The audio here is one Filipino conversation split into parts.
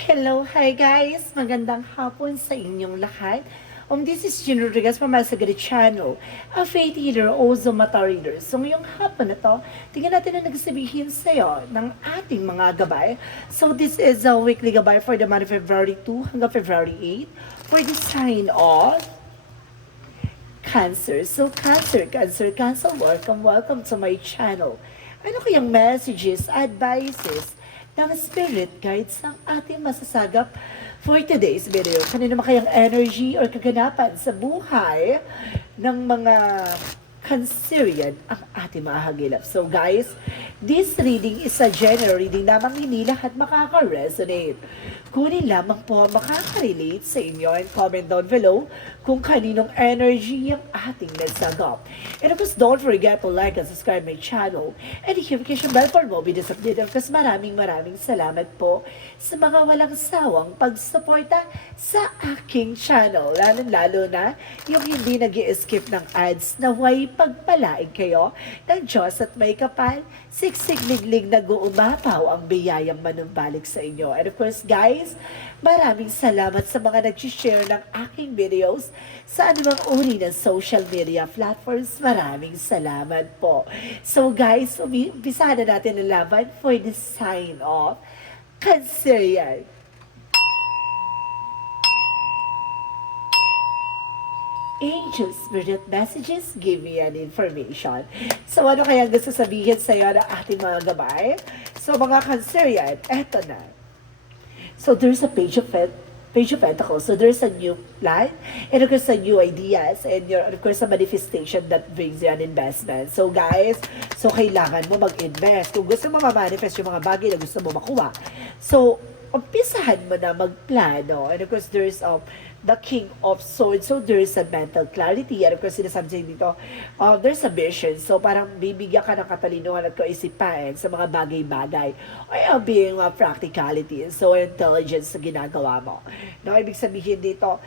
Hello, hi guys! Magandang hapon sa inyong lahat. This is Gino Rodriguez from my Sagari channel, a faith healer, also mata reader. So ngayong hapon na to, tingnan natin ang nagsabihin sa'yo ng ating mga gabay. So this is a weekly gabay for the month of February 2 hanggang February 8 for the sign of Cancer. So Cancer, welcome to my channel. Ano kayang messages, advices, ng spirit guides ang ating masasagap for today's video? Kanino makayang energy or kaganapan sa buhay ng mga Cancerian ang ating mahagilap. So guys, this reading is a general reading lamang, hindi lahat makaka-resonate. Kunin lamang po ang makaka-relate sa inyo and comment down below kung kaninong energy ang ating nasagap. And of course, don't forget to like and subscribe my channel and the notification bell for more videos updated. Of course, maraming salamat po sa mga walang sawang pagsuporta sa aking channel. Lalo na yung hindi nag-i-skip ng ads, na way pagpalain kayo ng Diyos at may kapal, siksik liglig nag-uumapaw ang biyayang manumbalik sa inyo. And of course, guys, maraming salamat sa mga nag-share ng aking videos sa anumang uri ng social media platforms. Maraming salamat po. So guys, umpisa na natin ang laban for the sign of Cancerian. Angel Spirit Messages, give me an information. So ano kaya gusto sabihin sa iyo ng ating mga gabay? So mga Cancerian, eto na. So there's a page of Pentacles. So there's a new plan, and of course a new ideas, and of course a manifestation that brings you an investment. So guys, so kailangan mo mag-invest. Kung gusto mo ma-manifest yung mga bagay na gusto mo makuha, so umpisahan mo na magplano. And of course there's the King of Swords. So there's a mental clarity. And of course sinasabi dito, there's a vision. So parang bibigyan ka ng katalinuhan at kaisipan sa mga bagay-bagay. Or being practicality. So intelligence sa ginagawa mo. No, ibig sabihin dito,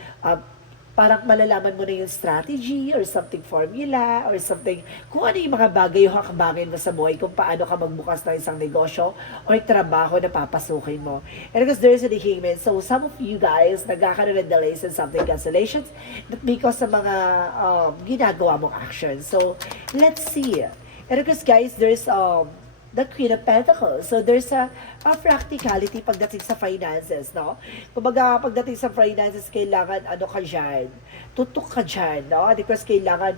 parang malalaman mo na yung strategy or something formula or something, kung ano yung mga bagay yung hakbangin mo sa buhay, kung paano ka magbukas ng isang negosyo or trabaho na papasukin mo. And because there's a Hangman, so some of you guys nagkakaroon ng delays and something cancellations because sa mga ginagawa mong actions. So let's see. And because guys, there's the Queen of Pentacles. So there's a practicality pagdating sa finances, no? Kumbaga, pagdating sa finances, kailangan ano ka dyan, tutok ka dyan, no? Because kailangan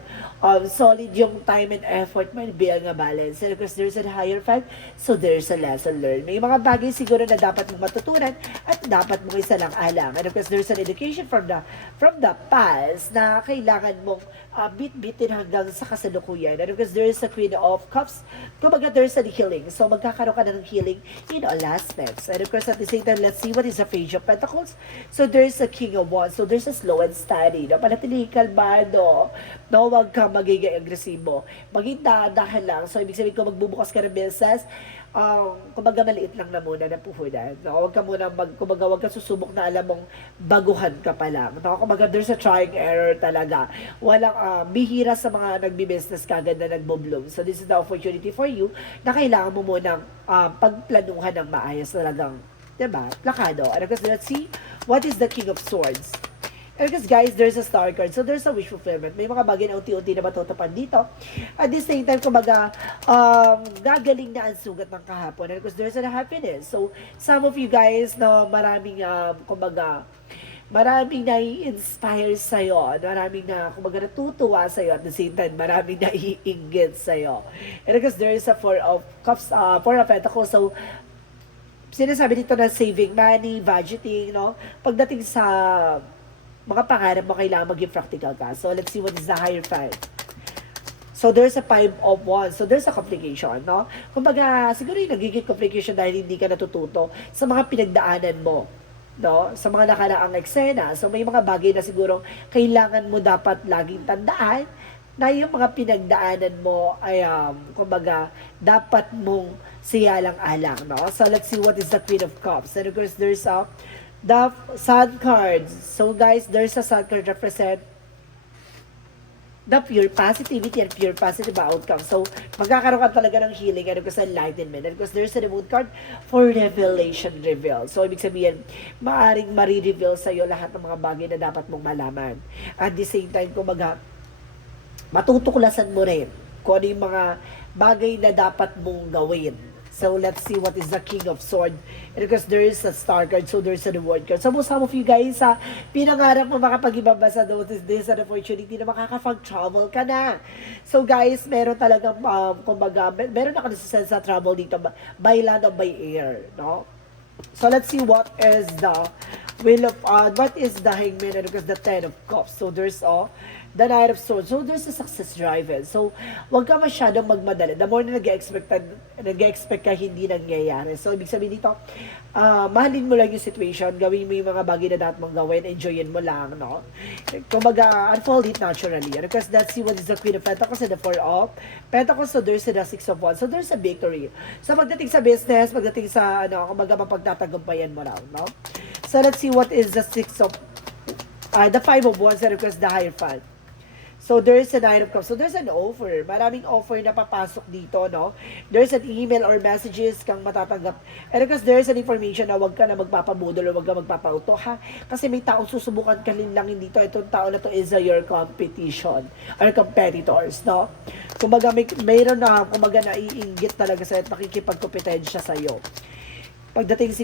solid yung time and effort mo, bilang nga balance. And because there's a higher fact, so there's a lesson learned. May mga bagay siguro na dapat mong matutunan at dapat mong isa lang alang. And because there's an education from the past na kailangan mong bit-bitin hanggang sa kasalukuyan. And because there's a Queen of Cups, kumbaga there's a healing. So magkakaroon ka na ng healing in all aspects. And of course, at the same time, let's see what is the Page of Pentacles. So there's a King of Wands. So there's a slow and steady. No? Panatili kalmado. No, wag ka magiging agresibo. Maging dahan lang. So ibig sabihin kung magbubukas ka ng business, kumbaga maliit lang na muna na puhunan. No? Wag ka muna kumbaga wag ka susubok na alam mong baguhan ka pa lang. No? Kumbaga there's a trying error talaga. Walang bihira sa mga nagbi-business kagad na nagbo-bloom. So this is the opportunity for you na kailangan mo munang pagplanuhan ng maayos talagang, diba? Plakado. And because let's see, what is the King of Swords? And because guys, there's a star card. So there's a wish fulfillment. May mga bagay na unti-unti na matutapan dito. At the same time, kumbaga, gagaling na ang sugat ng kahapon. And because there's a happiness. So some of you guys na maraming, kumbaga, maraming nai-inspire sa'yo, maraming na, kumbaga, natutuwa sa'yo, at the same time, maraming naiinggit sa'yo. And because there is a Four of Cups, Four of Pentacles, so, sinasabi dito na saving money, budgeting, no? Pagdating sa mga pangarap mo, kailangan maging practical ka. So, let's see what is the higher five. So, there's a Five of Wands. So, there's a complication, no? Kumbaga, siguro yung nagiging complication dahil hindi ka natututo sa mga pinagdaanan mo, no? Sa mga nakaraang eksena. So, may mga bagay na siguro kailangan mo dapat laging tandaan na yung mga pinagdaanan mo ay, kumbaga, dapat mong siyalang-alang, no? So, let's see what is the Queen of Cups. And of course, there's the Sun cards. So, guys, there's a Sun card represent the pure positivity and pure positive outcome. So, magkakaroon ka talaga ng healing and because enlightenment. And because there's a moon card for revelation reveal. So, ibig sabihin, maaring marireveal sa'yo lahat ng mga bagay na dapat mong malaman. At the same time, kumaga, matutuklasan mo rin kung ano yung mga bagay na dapat mong gawin. So, let's see what is the King of Swords. And because there is a star card, so there's a reward card. So, some of you guys, pinangarap mo makapag-ibaba sa notice this an opportunity na makakapag-travel ka na. So, guys, meron talagang, kumbaga, meron na ka nasisense sa travel dito by land or by air, no? So, let's see what is the what is the Hangman, and because the Ten of Cups. So, there's the Knight of Swords. So, there's a success driven. So, wag ka masyadong magmadali. The more na nag-expect ka, hindi nangyayari. So, ibig sabihin dito, mahalin mo lang yung situation, gawin mo yung mga bagay na dapat mong gawin, enjoyin mo lang, no? Kumbaga, unfold it naturally. And because that's what is the Queen of Pentacles and the Four of Pentacles. So, there's the Six of Wands. So, there's a victory. So, pagdating sa business, pagdating sa, kumbaga, mapagtatagumpayan mo lang, no? So, let's see what is the the Five of Wands and because the Hierophant. So, there's a Nine of Cups. So, there's an offer. Maraming offer na papasok dito, no? There's an email or messages kang matatanggap. And because there's an information na wag ka na magpapabudol o wag ka magpapauto, ha? Kasi may taong susubukan ka lang dito. Itong tao na to is your competition or competitors, no? Kumbaga, mayroon na, kumbaga, naiinggit talaga sa'yo at makikipagkompetensya sa'yo. Pagdating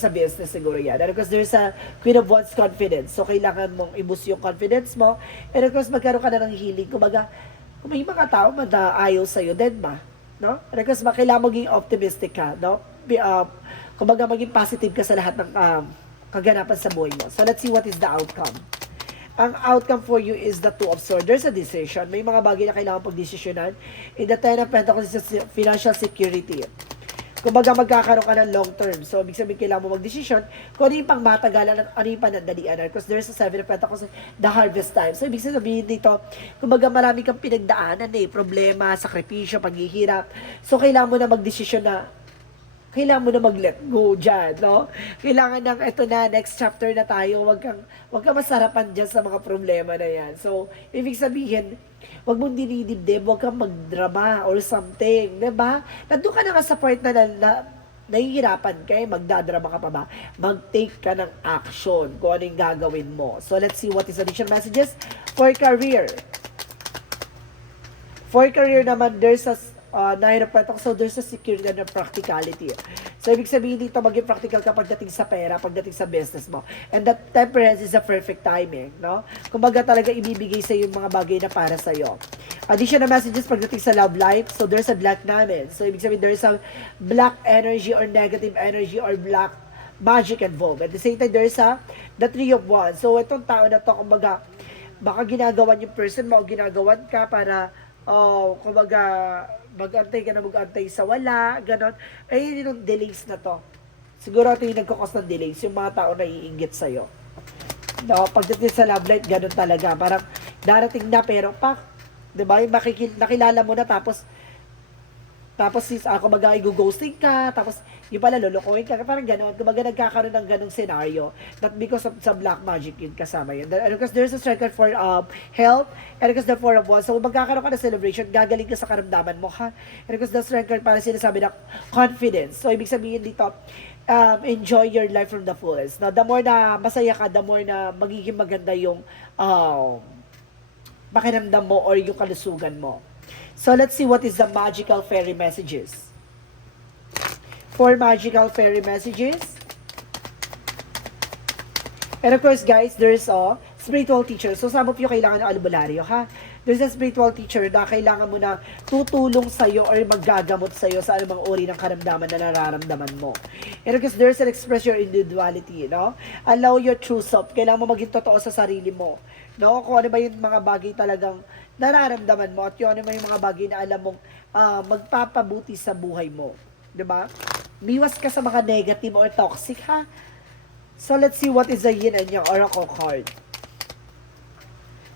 sa business siguro yan. And of course, there's a Queen of Wands confidence. So, kailangan mong i-boost yung confidence mo. And of course, magkaroon ka na ng healing. Kumbaga, kung may mga tao ayaw sa'yo, then no? And of course, kailangan maging optimistic ka, no? Kumbaga, maging positive ka sa lahat ng kaganapan sa buhay mo. So, let's see what is the outcome. Ang outcome for you is the Two of Swords. There's a decision. May mga bagay na kailangan pag-desisyonan. In the Ten of Pentacles is financial security. Kumbaga, magkakaroon ka ng long term. So, ibig sabihin, kailangan mo mag-decision kung ano yung pang matagalan at ano yung panandalian. Because there's a Seven of Pentacles, the harvest time. So, ibig sabihin dito, kumbaga, marami kang pinagdaanan problema, sakripisyo, paghihirap. So, kailangan mo na mag-decision na kailangan mo na mag-let go dyan, no? Kailangan ng, eto na, next chapter na tayo, wag kang masarapan dyan sa mga problema na yan. So, ibig sabihin, wag mong dinidibdib, wag kang magdrama or something, diba? Nandun ka na nga sa part na nahihirapan ka, magdadrama ka pa ba? Mag-take ka ng action kung ano yung gagawin mo. So, let's see what is additional messages for career. For career naman, there's a Nine of Pentacles, so there's a security and a practicality. So, ibig sabihin dito, maging practical ka pagdating sa pera, pagdating sa business mo. And that temperance is a perfect timing, no? Kumbaga talaga ibibigay sa yung mga bagay na para sa'yo. Additional messages pagdating sa love life, so there's a black namin. So, ibig sabihin, there's a black energy or negative energy or black magic involved. At the same time, there's the Three of Wands. So, itong tao na to, kumbaga, baka ginagawan yung person mo o ginagawan ka para, kumbaga, mag-antay ka na mag-antay sa wala, ganon. Ay, yun yung delays na to. Siguro ito yung nagkakos ng delays, yung mga tao na iinggit sa'yo. No, pagdating sa love life, ganon talaga. Parang darating na pero diba, nakilala mo na tapos kumbaga i-ghosting ka, tapos yung pala lulukuhin ka, parang gano'n, kumbaga nagkakaroon ng ganong scenario, not because of sa black magic yun kasama yun. And because there's a strike for health, and because the Four of Wands, so magkakaroon ka ng celebration, gagaling ka sa karamdaman mo, ha? And because the strike para sinasabi na confidence. So, ibig sabihin dito, enjoy your life from the fullest. Now, the more na masaya ka, the more na magiging maganda yung pakiramdam mo or yung kalusugan mo. So, let's see what is the magical fairy messages. 4 magical fairy messages. And of course, guys, there's a spiritual teacher. So, some of you kailangan ng albularyo, ha? There's a spiritual teacher na kailangan mo na tutulong sa'yo or maggagamot sa'yo sa anumang uri ng karamdaman na nararamdaman mo. And of course, there's an express your individuality, no? Allow your true self. Kailangan mo maging totoo sa sarili mo. No? Kung ano ba yung mga bagay talagang nararamdaman mo at yun ano ba yung mga bagay na alam mong magpapabuti sa buhay mo. Diba? Miwas ka sa mga negative or toxic, ha? So, let's see what is the yin and yang oracle card.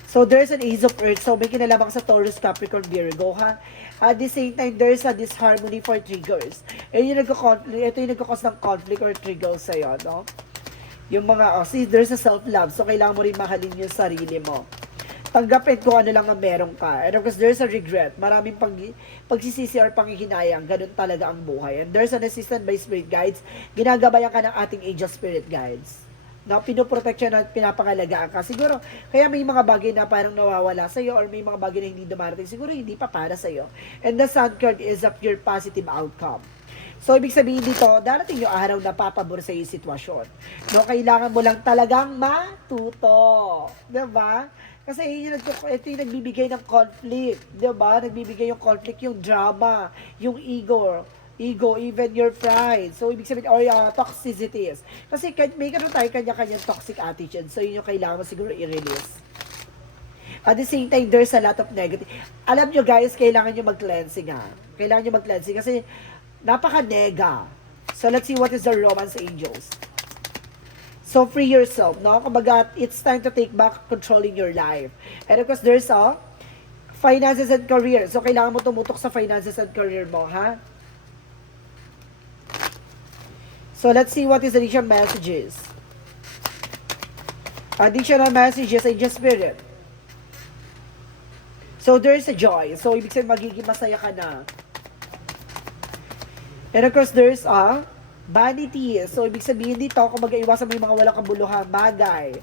So, there's an Ace of Earth. So, may kinalaman sa Taurus, Capricorn, Virgo, ha? At the same time, there's a disharmony for triggers. Ito yung nagkakos ng conflict or triggers sa'yo, no? Yung mga, see, there's a self-love. So, kailangan mo rin mahalin yung sarili mo. Tanggapin kung ano lang ang meron ka. And of course, there's a regret. Maraming pagsisisi or panghihinayang. Ganun talaga ang buhay. And there's an assistant by spirit guides. Ginagabayan ka ng ating angel spirit guides. Na pinoprotection at pinapangalagaan ka. Siguro, kaya may mga bagay na parang nawawala sa'yo or may mga bagay na hindi dumarating. Siguro hindi pa para sa'yo. And the sun card is a pure positive outcome. So, ibig sabihin dito, darating yung araw na papabor sa yung sitwasyon. No, kailangan mo lang talagang matuto. Diba? Kasi ito yung nagbibigay ng conflict. Diba? Nagbibigay yung conflict, yung drama, yung ego, even your pride. So, ibig sabihin, or toxicities. Kasi may ganun tayo kanya-kanyang toxic attitude. So, yun yung kailangan mo siguro i-release. At the same time, there's a lot of negative. Alam nyo guys, kailangan nyo mag-cleansing ha. Kailangan nyo mag-cleansing kasi napaka-nega. So, let's see what is the romance angels. So, free yourself, no? Kumbaga, it's time to take back controlling your life. And of course, there's a finances and career. So, kailangan mo tumutok sa finances and career mo, ha? So, let's see what is additional messages. Additional messages, angel spirit. So, there's a joy. So, ibig sabihin, magiging masaya ka na. And of course, there's a vanity. So, ibig sabihin dito, kung mag-iwasan mo yung mga walang kabuluhang bagay.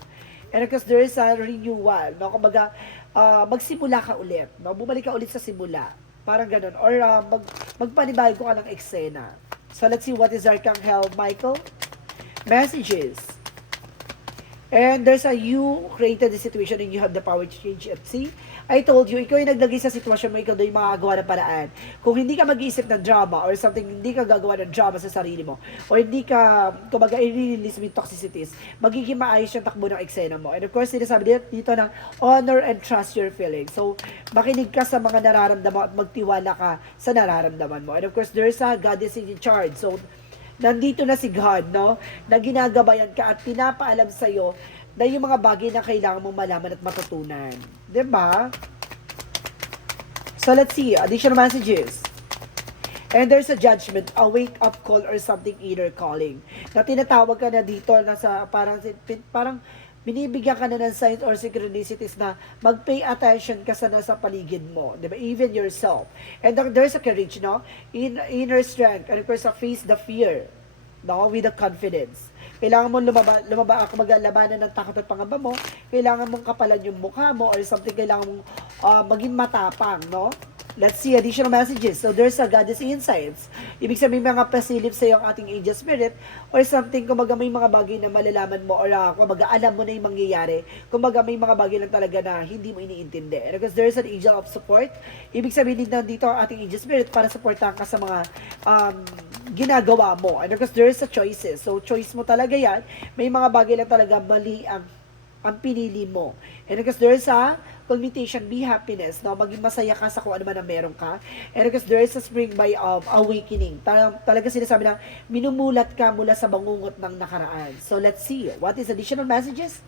And of course, there's a renewal. No? Kung magsimula ka ulit. No? Bumalik ka ulit sa simula. Parang ganun. Or magpanibago ka ng eksena. So, let's see what is Archangel Michael. Messages. And there's a you created the situation and you have the power to change it. See? I told you, ikaw yung naglagay sa sitwasyon mo, ikaw doon yung makagawa ng paraan. Kung hindi ka mag-iisip ng drama or something, hindi ka gagawa ng drama sa sarili mo, or hindi ka, kumbaga, i-release mo yung toxicities, magiging maayos yung takbo ng eksena mo. And of course, sinasabi dito na honor and trust your feelings. So, makinig ka sa mga nararamdaman at magtiwala ka sa nararamdaman mo. And of course, there's a God is in charge. So, nandito na si God, no? Na ginagabayan ka at pinapaalam sa'yo na yung mga bagay na kailangan mong malaman at matutunan. Diba? So, let's see. Additional messages. And there's a judgment, a wake-up call or something inner calling. Na tinatawag ka na dito, nasa, parang binibigyan ka na ng signs or synchronicities na mag-pay attention ka sa nasa paligid mo. Diba? Even yourself. And there's a courage, no? Inner strength. And of course, face the fear. No? With the confidence. Kailangan mo maglabanan ng takot at pangamba mo. Kailangan mong kapalan yung mukha mo or something. Kailangan mong maging matapang, no? Let's see additional messages. So, there's a goddess insights. Ibig sabihin, mga pasilip sa yung ating angel spirit or something, kumaga may mga bagay na malalaman mo or kumaga alam mo na yung mangyayari. Kumaga may mga bagay lang talaga na hindi mo iniintindi. And because there's an angel of support, ibig sabihin dito ang ating angel spirit para supportahan ka sa mga ginagawa mo. And because there's a choices. So, choice mo talaga yan. May mga bagay lang talaga mali ang pinili mo. And because there's a culmination, be happiness, no? Maging masaya ka sa kung ano man ang meron ka. And because there is a spring by awakening. Talaga sinasabi na minumulat ka mula sa bangungot ng nakaraan. So, let's see. What is additional messages?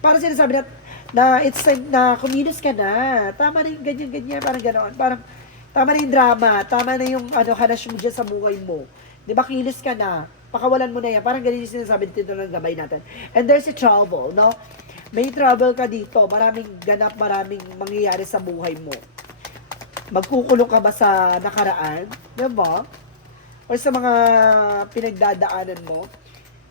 Para sinasabi na it's time na kumilos ka na. Tama na yung ganyan-ganyan. Parang ganoon. Parang tama na yung drama. Tama na yung hanash mo dyan sa buhay mo. Di ba, kilos ka na. Pakawalan mo na yan. Parang ganyan yung sinasabi dito ng gabay natin. And there's a trouble, no? May trouble ka dito. Maraming ganap, maraming mangyayari sa buhay mo. Magkukulong ka ba sa nakaraan? Diba? O sa mga pinagdadaanan mo?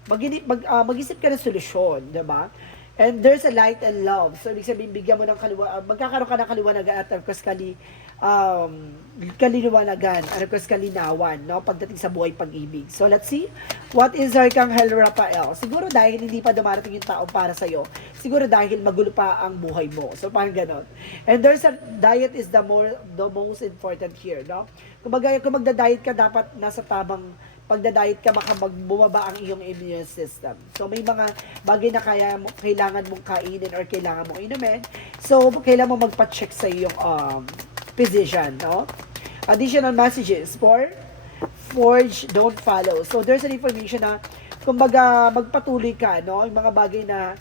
Mag-isip ka ng solusyon. Diba? And there's a light and love. So, ibig sabihin, bigyan mo ng magkakaroon ka ng kaliwanagan at of course, kaliliwanagan at of course, kalinawan, no? Pagdating sa buhay pag-ibig. So, let's see. What is Archangel Raphael? Siguro dahil hindi pa dumarating yung tao para sa'yo. Siguro dahil magulo pa ang buhay mo. So, parang ganon. And there's a diet is the most important here, no? Kung magda-diet ka, dapat nasa tamang pagda-diet ka, baka bumaba ang iyong immune system. So, may mga bagay na kailangan mong kainin or kailangan mong inumin. So, kailangan mo magpa-check sa iyong physician, no? Additional messages for forge, don't follow. So, there's an information na, kumbaga, magpatuloy ka, no? Yung mga bagay na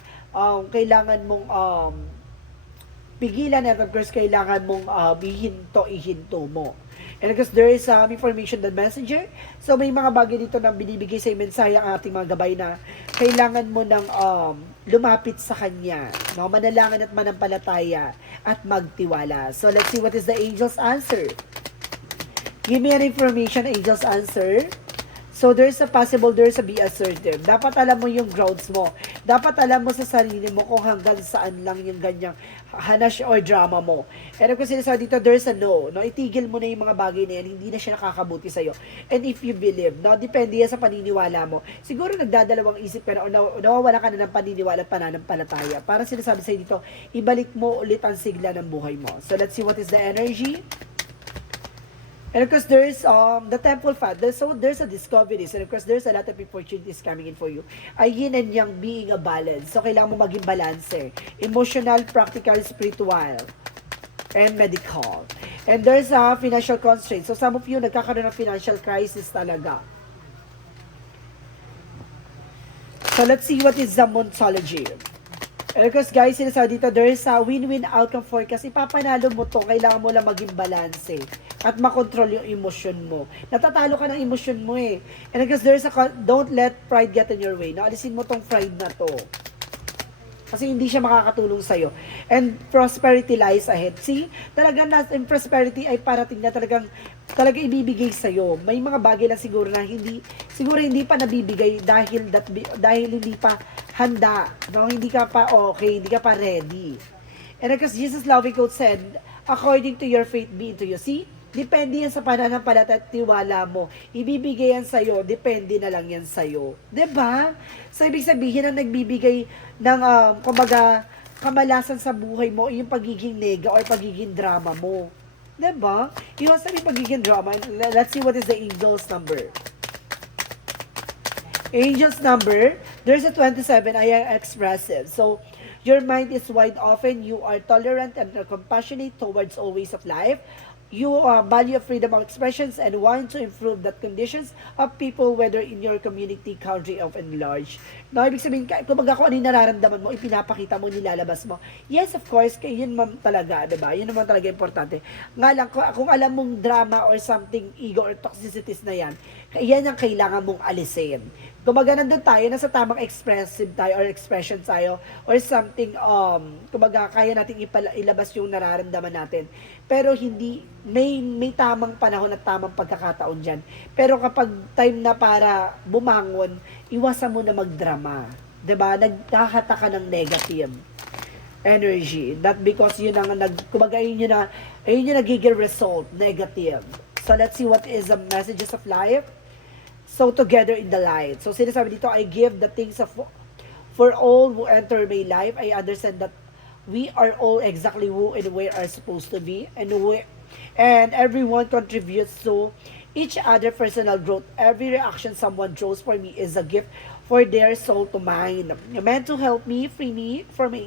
kailangan mong pigilan at of course, kailangan mong ihinto mo. And because there is information that messenger. So may mga bagay dito na binibigay sa mensahe ang ating mga gabay na kailangan mo ng lumapit sa kanya, no? Manalangin at manampalataya at magtiwala. So let's see what is the angel's answer. Give me an information, angel's answer. So, there's a be assertive. Dapat alam mo yung grounds mo. Dapat alam mo sa sarili mo kung hanggang saan lang yung ganyang hanash or drama mo. And kung sinasabi dito, there's a no. No, itigil mo na yung mga bagay na yan. Hindi na siya nakakabuti sa'yo. And if you believe, no, depende yan sa paniniwala mo. Siguro nagdadalawang isip ka na o nawawala ka na ng paniniwala at pananampalataya. Para sinasabi sa'yo dito, ibalik mo ulit ang sigla ng buhay mo. So, let's see what is the energy. And of course, there's the temple fat. There's a discovery. So of course, there's a lot of opportunities coming in for you. Ay yin and yang being a balance. So kailangan mo maging balance. Emotional, practical, spiritual, and medical. And there's a financial constraint. So some of you nagkakaroon ng financial crisis talaga. So let's see what is the Moonology. And of course, guys, sinasabi dito, there is a win-win outcome for kasi papanalo mo to, kailangan mo lang maging balance at makontrol yung emotion mo. Natatalo ka ng emotion mo And of course, there is don't let pride get in your way. No? Alisin mo tong pride na to. Kasi hindi siya makakatulong sa'yo. And prosperity lies ahead. See, talagang in prosperity ay parating na talaga ibibigay sa'yo. May mga bagay lang siguro na hindi pa nabibigay dahil hindi pa handa. No? Hindi ka pa okay, hindi ka pa ready. And because Jesus' loving quote said, according to your faith be it to you. See? Depende yan sa pananampalataya at tiwala mo. Ibibigay yan sa'yo, depende na lang yan sa'yo. 'Di ba? So, ibig sabihin na nagbibigay ng, kumbaga, kamalasan sa buhay mo, yung pagiging nega or pagiging drama mo. 'Di ba? Iwasan yung pagiging drama. Let's see what is the angel's number. Angel's number, there's a 27, I am expressive. So, your mind is wide open, you are tolerant and compassionate towards all ways of life. You value freedom of expressions and want to improve the conditions of people whether in your community, country, of and large. No, ibig sabihin, kumbaga kung ano yung nararamdaman mo, ipinapakita mo, nilalabas mo. Yes, of course, yun naman talaga, diba? Yun naman talaga importante. Nga lang, kung alam mong drama or something, ego or toxicities na yan ang kailangan mong alisin. Kumbaga nandun tayo, nasa tamang expressive tayo or expression tayo or something, kumbaga kaya natin ilabas yung nararamdaman natin. Pero hindi, may tamang panahon at tamang pagkakataon dyan. Pero kapag time na para bumangon, iwasan mo na magdrama. 'Di ba? Nagkakata ka ng negative energy. That because yun ang kumbaga yun yung nagiging result, negative. So let's see what is the messages of life. So together in the light. So sinasabi dito, I give the things for all who enter my life. I understand that we are all exactly who and where are supposed to be, and everyone contributes to each other personal growth. Every reaction someone draws for me is a gift for their soul to mine. Meant to help me, free me from my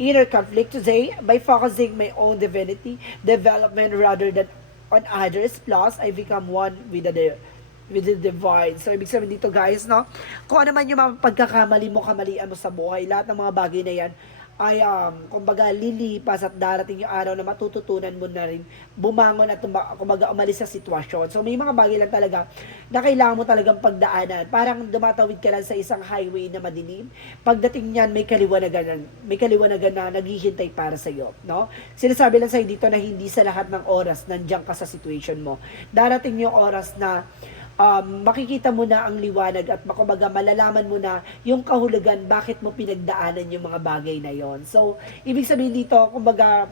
inner conflict today by focusing my own divinity development rather than on others. Plus, I become one with the divine. So, ibig sabihin dito, guys, no? Kung ano man yung mga pagkakamali mo, kamalian mo sa buhay, lahat ng mga bagay na yan ay, kumbaga, lilipas at darating yung araw na matututunan mo na rin bumangon at kumbaga, umalis sa sitwasyon. So, may mga bagay lang talaga na kailangan mo talagang pagdaanan. Parang dumatawid ka lang sa isang highway na madilim. Pagdating niyan, may kaliwanagan na naghihintay para sa iyo, no? Sinasabi lang sa'yo dito na hindi sa lahat ng oras nandiyan ka sa situation mo. Darating yung oras na makikita mo na ang liwanag at kumbaga malalaman mo na yung kahulugan bakit mo pinagdaanan yung mga bagay na yon. So, ibig sabihin dito, kumbaga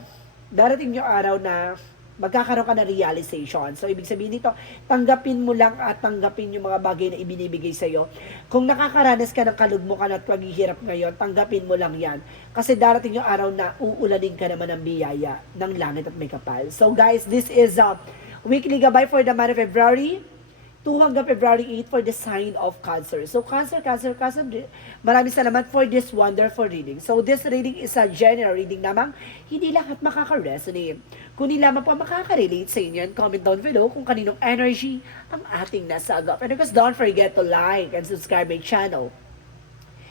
darating yung araw na magkakaroon ka na realization. So, ibig sabihin dito, tanggapin mo lang at tanggapin yung mga bagay na ibinibigay sa'yo. Kung nakakaranas ka ng kalugmukan at paghihirap ngayon, tanggapin mo lang yan. Kasi darating yung araw na uulanin ka naman ng biyaya ng langit at may kapal. So, guys, this is a weekly gabay for the month of February 2 hanggang February 8 for the sign of Cancer. So, Cancer, maraming salamat for this wonderful reading. So, this reading is a general reading namang hindi lahat makaka-resonate. Kung hindi lamang po makaka-relate sa inyo, comment down below kung kaninong energy ang ating nasagap. And of course, don't forget to like and subscribe my channel.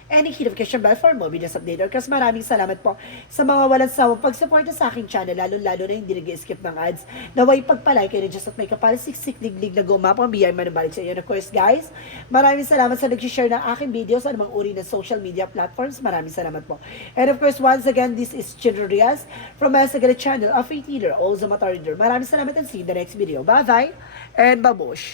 and hit notification bell for more videos update. Kasi maraming salamat po sa mga walang sawang pagsuporta sa aking channel, lalo-lalo na hindi nag-skip ng ads. Naway pagpalike kayo just at may kapalisiksik liglig na gumapang biyay manubalik sa iyo. And of course guys, maraming salamat sa nag-share ng aking videos sa anumang uri ng social media platforms. Maraming salamat po. And of course, once again, this is Chinro Riaz from Masagana Channel of a Teacher, also Mataridor. Maraming salamat and see you in the next video. Bye-bye and babush!